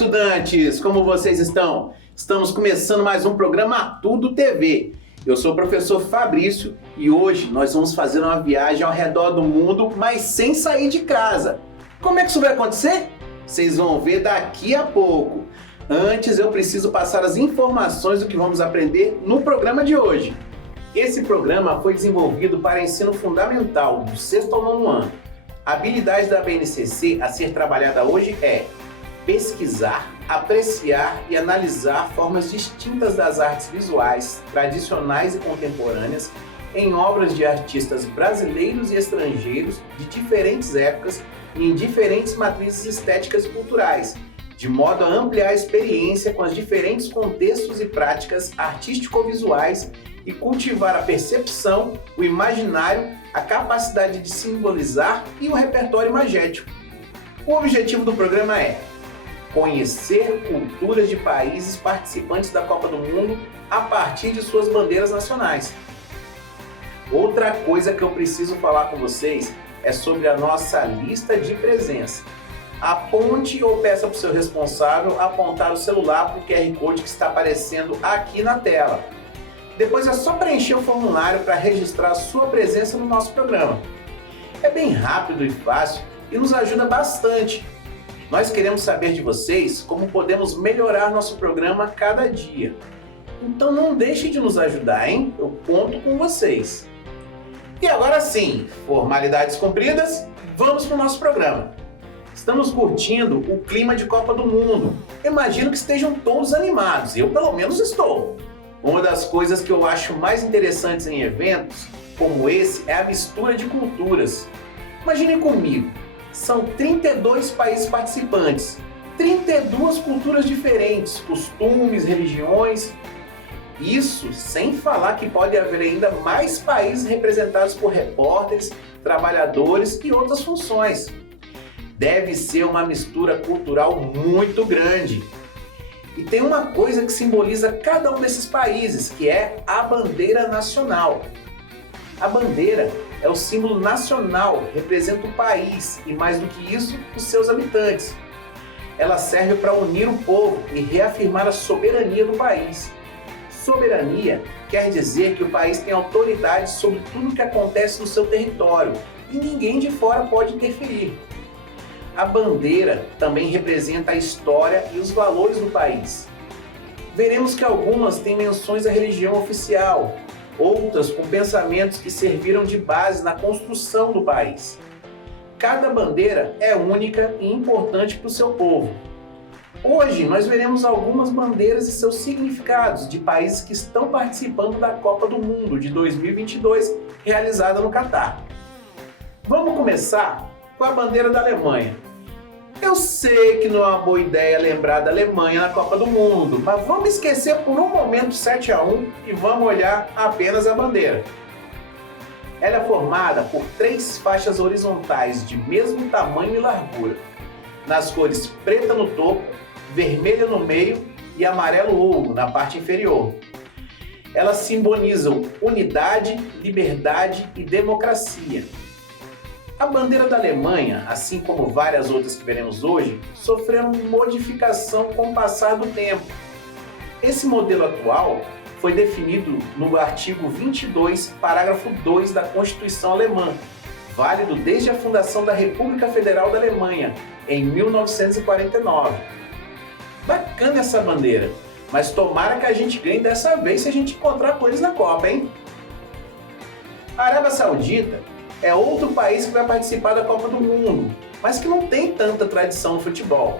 estudantes! Como vocês estão? Estamos começando mais um programa Tudo TV. Eu sou o professor Fabrício e hoje nós vamos fazer uma viagem ao redor do mundo, mas sem sair de casa. Como é que isso vai acontecer? Vocês vão ver daqui a pouco. Antes eu preciso passar as informações do que vamos aprender no programa de hoje. Esse programa foi desenvolvido para ensino fundamental, do 6º ao 9º ano. A habilidade da BNCC a ser trabalhada hoje é pesquisar, apreciar e analisar formas distintas das artes visuais, tradicionais e contemporâneas, em obras de artistas brasileiros e estrangeiros de diferentes épocas e em diferentes matrizes estéticas e culturais, de modo a ampliar a experiência com os diferentes contextos e práticas artístico-visuais e cultivar a percepção, o imaginário, a capacidade de simbolizar e o repertório imagético. O objetivo do programa é conhecer culturas de países participantes da Copa do Mundo a partir de suas bandeiras nacionais. Outra coisa que eu preciso falar com vocês é sobre a nossa lista de presença. Aponte ou peça para o seu responsável apontar o celular para o QR Code que está aparecendo aqui na tela. Depois é só preencher o formulário para registrar a sua presença no nosso programa. É bem rápido e fácil e nos ajuda bastante. Nós queremos saber de vocês como podemos melhorar nosso programa a cada dia. Então não deixe de nos ajudar, hein? Eu conto com vocês. E agora sim, formalidades cumpridas, vamos para o nosso programa. Estamos curtindo o clima de Copa do Mundo. Imagino que estejam todos animados, eu pelo menos estou. Uma das coisas que eu acho mais interessantes em eventos como esse é a mistura de culturas. Imaginem comigo. São 32 países participantes, 32 culturas diferentes, costumes, religiões. Isso sem falar que pode haver ainda mais países representados por repórteres, trabalhadores e outras funções. Deve ser uma mistura cultural muito grande. E tem uma coisa que simboliza cada um desses países, que é a bandeira nacional. A bandeira é o símbolo nacional, representa o país e, mais do que isso, os seus habitantes. Ela serve para unir o povo e reafirmar a soberania do país. Soberania quer dizer que o país tem autoridade sobre tudo o que acontece no seu território e ninguém de fora pode interferir. A bandeira também representa a história e os valores do país. Veremos que algumas têm menções à religião oficial, outras com pensamentos que serviram de base na construção do país. Cada bandeira é única e importante para o seu povo. Hoje nós veremos algumas bandeiras e seus significados de países que estão participando da Copa do Mundo de 2022, realizada no Catar. Vamos começar com a bandeira da Alemanha. Eu sei que não é uma boa ideia lembrar da Alemanha na Copa do Mundo, mas vamos esquecer por um momento 7-1 e vamos olhar apenas a bandeira. Ela é formada por 3 faixas horizontais de mesmo tamanho e largura, nas cores preta no topo, vermelha no meio e amarelo-ouro na parte inferior. Elas simbolizam unidade, liberdade e democracia. A bandeira da Alemanha, assim como várias outras que veremos hoje, sofreram modificação com o passar do tempo. Esse modelo atual foi definido no artigo 22, parágrafo 2 da Constituição Alemã, válido desde a fundação da República Federal da Alemanha, em 1949. Bacana essa bandeira, mas tomara que a gente ganhe dessa vez se a gente encontrar com eles na Copa, hein? A Arábia Saudita é outro país que vai participar da Copa do Mundo, mas que não tem tanta tradição no futebol.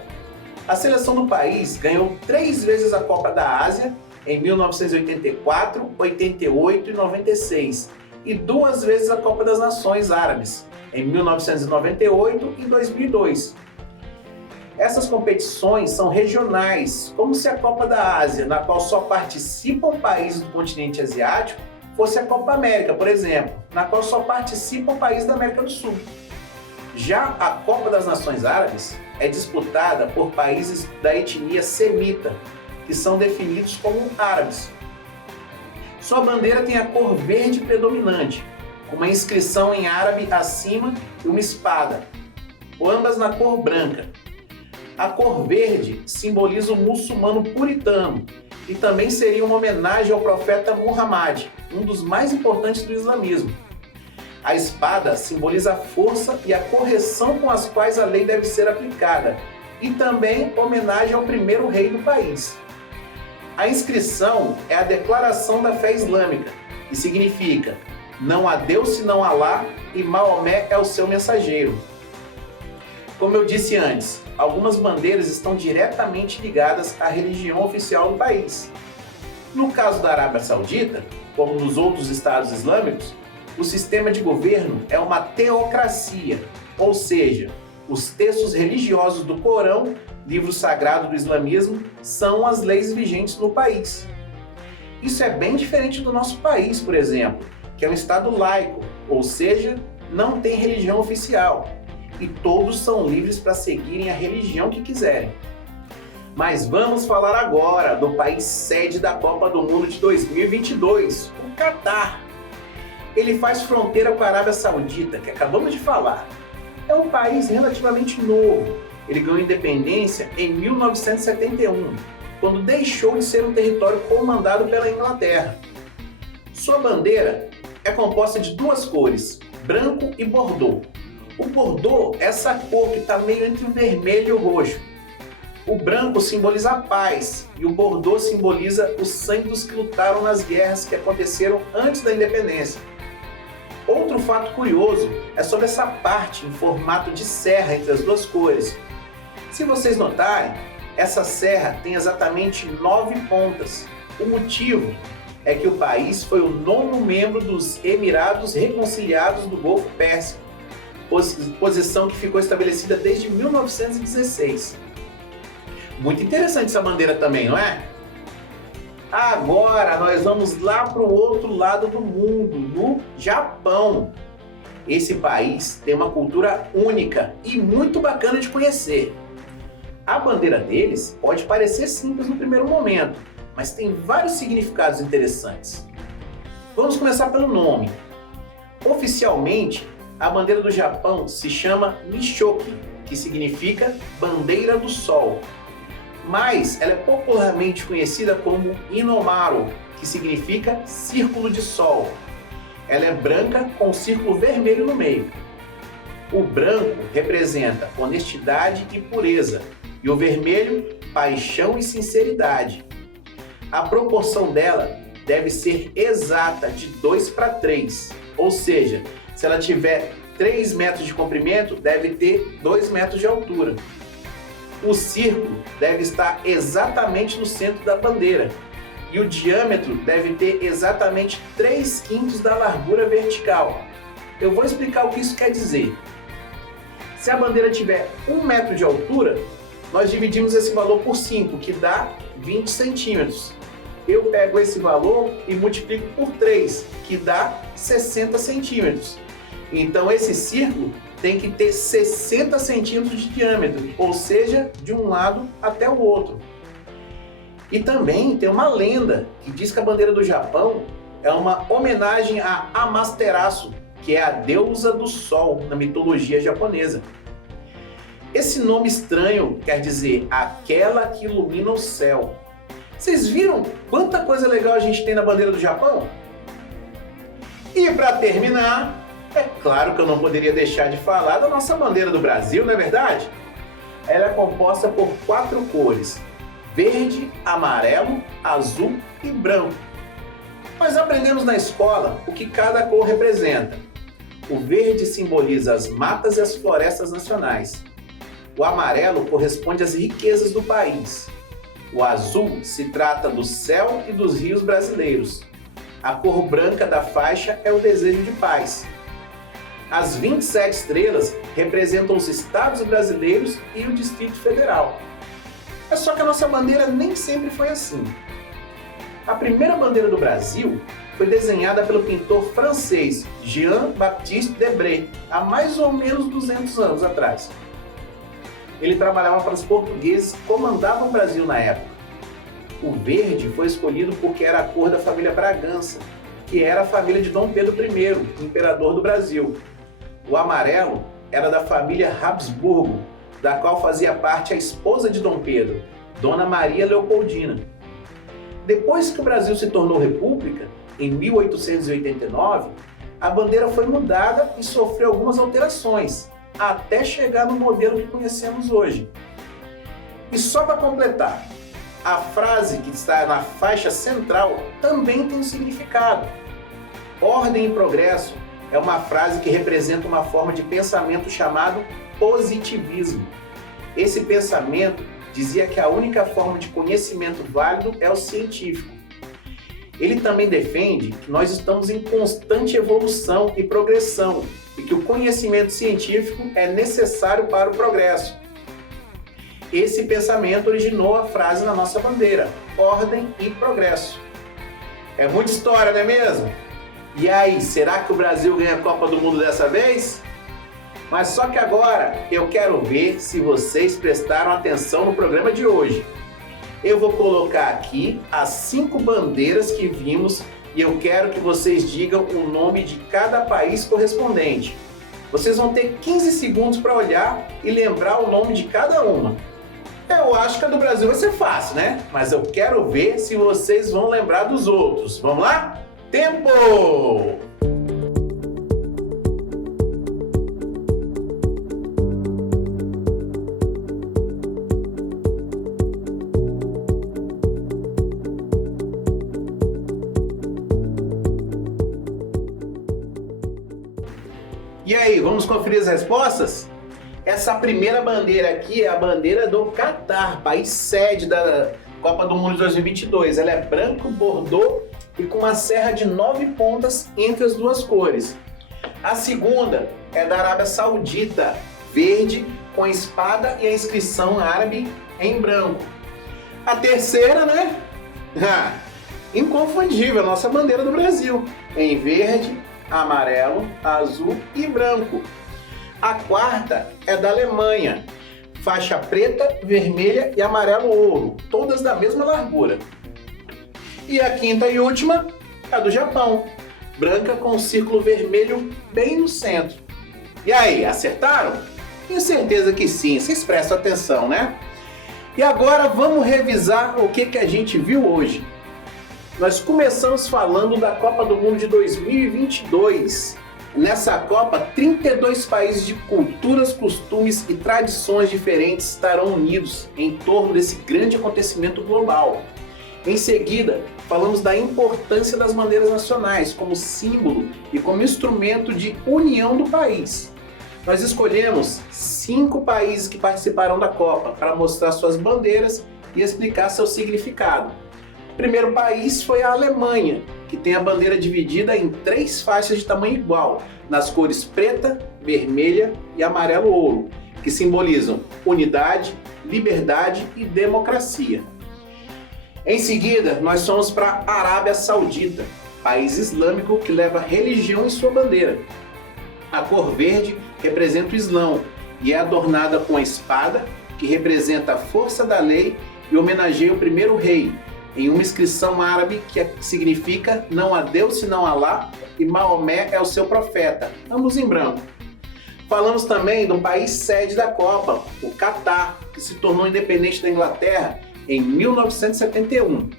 A seleção do país ganhou 3 vezes a Copa da Ásia, em 1984, 88 e 96, e 2 vezes a Copa das Nações Árabes, em 1998 e 2002. Essas competições são regionais, como se a Copa da Ásia, na qual só participam países do continente asiático, fosse a Copa América, por exemplo, na qual só participam países da América do Sul. Já a Copa das Nações Árabes é disputada por países da etnia semita, que são definidos como árabes. Sua bandeira tem a cor verde predominante, com uma inscrição em árabe acima e uma espada, ambas na cor branca. A cor verde simboliza o muçulmano puritano e também seria uma homenagem ao profeta Muhammad, um dos mais importantes do islamismo. A espada simboliza a força e a correção com as quais a lei deve ser aplicada e também homenagem ao primeiro rei do país. A inscrição é a declaração da fé islâmica e significa: não há Deus senão Alá e Maomé é o seu mensageiro. Como eu disse antes, algumas bandeiras estão diretamente ligadas à religião oficial do país. No caso da Arábia Saudita, como nos outros estados islâmicos, o sistema de governo é uma teocracia, ou seja, os textos religiosos do Corão, livro sagrado do islamismo, são as leis vigentes no país. Isso é bem diferente do nosso país, por exemplo, que é um estado laico, ou seja, não tem religião oficial, e todos são livres para seguirem a religião que quiserem. Mas vamos falar agora do país sede da Copa do Mundo de 2022, o Catar. Ele faz fronteira com a Arábia Saudita, que acabamos de falar. É um país relativamente novo. Ele ganhou independência em 1971, quando deixou de ser um território comandado pela Inglaterra. Sua bandeira é composta de duas cores, branco e bordô. O bordô é essa cor que está meio entre o vermelho e o roxo. O branco simboliza a paz e o bordô simboliza o sangue dos que lutaram nas guerras que aconteceram antes da independência. Outro fato curioso é sobre essa parte em formato de serra entre as duas cores. Se vocês notarem, essa serra tem exatamente 9 pontas. O motivo é que o país foi o 9º membro dos Emirados Reconciliados do Golfo Pérsico, posição que ficou estabelecida desde 1916. Muito interessante essa bandeira também, não é? Agora nós vamos lá para o outro lado do mundo, no Japão. Esse país tem uma cultura única e muito bacana de conhecer. A bandeira deles pode parecer simples no primeiro momento, mas tem vários significados interessantes. Vamos começar pelo nome. Oficialmente, a bandeira do Japão se chama Nishoki, que significa Bandeira do Sol. Mas ela é popularmente conhecida como Inomaru, que significa Círculo de Sol. Ela é branca com um círculo vermelho no meio. O branco representa honestidade e pureza, e o vermelho, paixão e sinceridade. A proporção dela deve ser exata de 2:3, ou seja, se ela tiver 3 metros de comprimento, deve ter 2 metros de altura. O círculo deve estar exatamente no centro da bandeira e o diâmetro deve ter exatamente 3/5 da largura vertical. Eu vou explicar o que isso quer dizer. Se a bandeira tiver 1 metro de altura, nós dividimos esse valor por 5, que dá 20 centímetros. Eu pego esse valor e multiplico por 3, que dá 60 centímetros. Então esse círculo tem que ter 60 centímetros de diâmetro, ou seja, de um lado até o outro. E também tem uma lenda que diz que a bandeira do Japão é uma homenagem a Amaterasu, que é a deusa do sol na mitologia japonesa. Esse nome estranho quer dizer aquela que ilumina o céu. Vocês viram quanta coisa legal a gente tem na bandeira do Japão? E para terminar, é claro que eu não poderia deixar de falar da nossa bandeira do Brasil, não é verdade? Ela é composta por 4 cores: verde, amarelo, azul e branco. Nós aprendemos na escola o que cada cor representa. O verde simboliza as matas e as florestas nacionais. O amarelo corresponde às riquezas do país. O azul se trata do céu e dos rios brasileiros. A cor branca da faixa é o desejo de paz. As 27 estrelas representam os estados brasileiros e o Distrito Federal. É só que a nossa bandeira nem sempre foi assim. A primeira bandeira do Brasil foi desenhada pelo pintor francês Jean-Baptiste Debré, há mais ou menos 200 anos atrás. Ele trabalhava para os portugueses que comandavam o Brasil na época. O verde foi escolhido porque era a cor da família Bragança, que era a família de Dom Pedro I, imperador do Brasil. O amarelo era da família Habsburgo, da qual fazia parte a esposa de Dom Pedro, Dona Maria Leopoldina. Depois que o Brasil se tornou república, em 1889, a bandeira foi mudada e sofreu algumas alterações, até chegar no modelo que conhecemos hoje. E só para completar, a frase que está na faixa central também tem um significado. Ordem e progresso é uma frase que representa uma forma de pensamento chamado positivismo. Esse pensamento dizia que a única forma de conhecimento válido é o científico. Ele também defende que nós estamos em constante evolução e progressão e que o conhecimento científico é necessário para o progresso. Esse pensamento originou a frase na nossa bandeira, ordem e progresso. É muita história, não é mesmo? E aí, será que o Brasil ganha a Copa do Mundo dessa vez? Mas só que agora eu quero ver se vocês prestaram atenção no programa de hoje. Eu vou colocar aqui as 5 bandeiras que vimos e eu quero que vocês digam o nome de cada país correspondente. Vocês vão ter 15 segundos para olhar e lembrar o nome de cada uma. Eu acho que a do Brasil vai ser fácil, né? Mas eu quero ver se vocês vão lembrar dos outros. Vamos lá? Tempo! E aí, vamos conferir as respostas? Essa primeira bandeira aqui é a bandeira do Catar, país sede da Copa do Mundo de 2022. Ela é branco, bordô e com uma serra de 9 pontas entre as duas cores. A segunda é da Arábia Saudita, verde, com a espada e a inscrição árabe em branco. A terceira, né? Inconfundível, a nossa bandeira do Brasil, em verde, amarelo, azul e branco. A quarta é da Alemanha, faixa preta, vermelha e amarelo ouro, todas da mesma largura. E a quinta e última é a do Japão, branca com um círculo vermelho bem no centro. E aí, acertaram? Tenho certeza que sim, vocês prestam atenção, né? E agora vamos revisar o que a gente viu hoje. Nós começamos falando da Copa do Mundo de 2022. Nessa Copa, 32 países de culturas, costumes e tradições diferentes estarão unidos em torno desse grande acontecimento global. Em seguida, falamos da importância das bandeiras nacionais como símbolo e como instrumento de união do país. Nós escolhemos 5 países que participarão da Copa para mostrar suas bandeiras e explicar seu significado. O primeiro país foi a Alemanha, que tem a bandeira dividida em 3 faixas de tamanho igual, nas cores preta, vermelha e amarelo ouro, que simbolizam unidade, liberdade e democracia. Em seguida, nós fomos para a Arábia Saudita, país islâmico que leva religião em sua bandeira. A cor verde representa o Islão e é adornada com a espada, que representa a força da lei e homenageia o primeiro rei, em uma inscrição árabe que significa não há Deus senão Alá e Maomé é o seu profeta, ambos em branco. Falamos também de um país sede da Copa, o Catar, que se tornou independente da Inglaterra em 1971.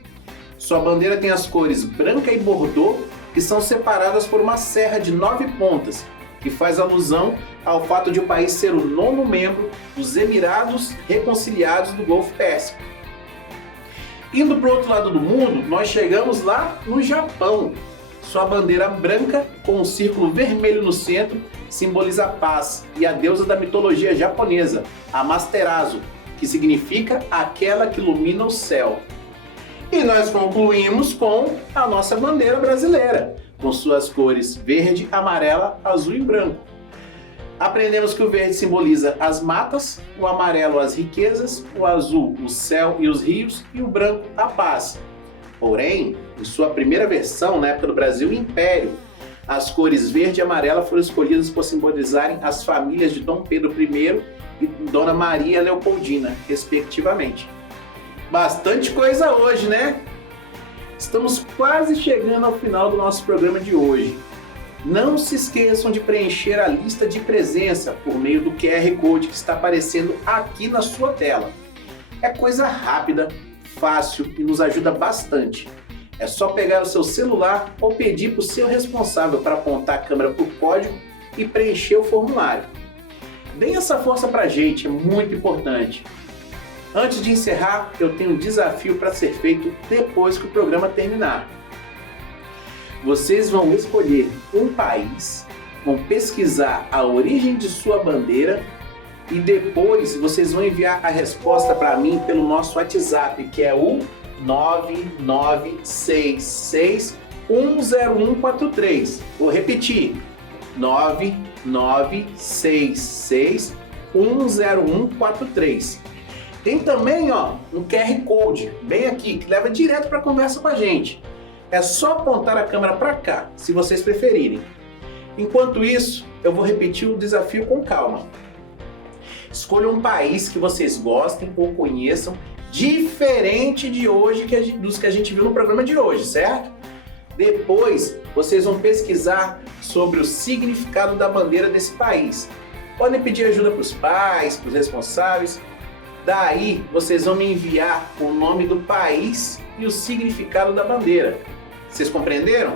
Sua bandeira tem as cores branca e bordô, que são separadas por uma serra de 9 pontas, que faz alusão ao fato de o país ser o 9º membro dos Emirados Reconciliados do Golfo Pérsico. Indo para o outro lado do mundo, nós chegamos lá no Japão. Sua bandeira branca, com um círculo vermelho no centro, simboliza a paz e a deusa da mitologia japonesa, Amaterasu, que significa aquela que ilumina o céu. E nós concluímos com a nossa bandeira brasileira, com suas cores verde, amarela, azul e branco. Aprendemos que o verde simboliza as matas, o amarelo as riquezas, o azul o céu e os rios e o branco a paz. Porém, em sua primeira versão, na época do Brasil Império, as cores verde e amarela foram escolhidas por simbolizarem as famílias de Dom Pedro I e Dona Maria Leopoldina, respectivamente. Bastante coisa hoje, né? Estamos quase chegando ao final do nosso programa de hoje. Não se esqueçam de preencher a lista de presença por meio do QR Code que está aparecendo aqui na sua tela. É coisa rápida, fácil e nos ajuda bastante. É só pegar o seu celular ou pedir para o seu responsável para apontar a câmera para o código e preencher o formulário. Deem essa força para a gente, é muito importante. Antes de encerrar, eu tenho um desafio para ser feito depois que o programa terminar. Vocês vão escolher um país, vão pesquisar a origem de sua bandeira e depois vocês vão enviar a resposta para mim pelo nosso WhatsApp, que é o 996610143. Vou repetir, 996610143. Tem também um QR Code bem aqui que leva direto para a conversa com a gente. É só apontar a câmera para cá, se vocês preferirem. Enquanto isso, eu vou repetir o desafio com calma. Escolha um país que vocês gostem ou conheçam, diferente de hoje dos que a gente viu no programa de hoje, certo? Depois, vocês vão pesquisar sobre o significado da bandeira desse país. Podem pedir ajuda para os pais, para os responsáveis. Daí, vocês vão me enviar o nome do país e o significado da bandeira. Vocês compreenderam?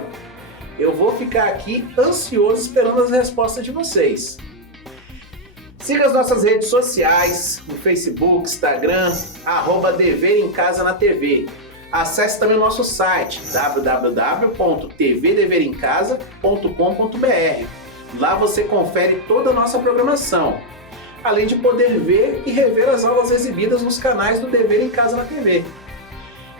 Eu vou ficar aqui ansioso esperando as respostas de vocês. Siga as nossas redes sociais, no Facebook, Instagram, @Dever em Casa na TV. Acesse também o nosso site, www.tvdeverimcasa.com.br. Lá você confere toda a nossa programação, além de poder ver e rever as aulas exibidas nos canais do Dever em Casa na TV.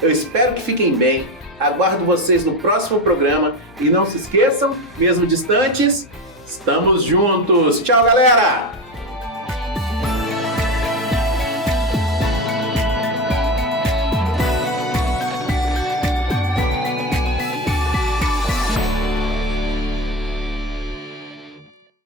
Eu espero que fiquem bem, aguardo vocês no próximo programa e não se esqueçam, mesmo distantes, estamos juntos. Tchau, galera!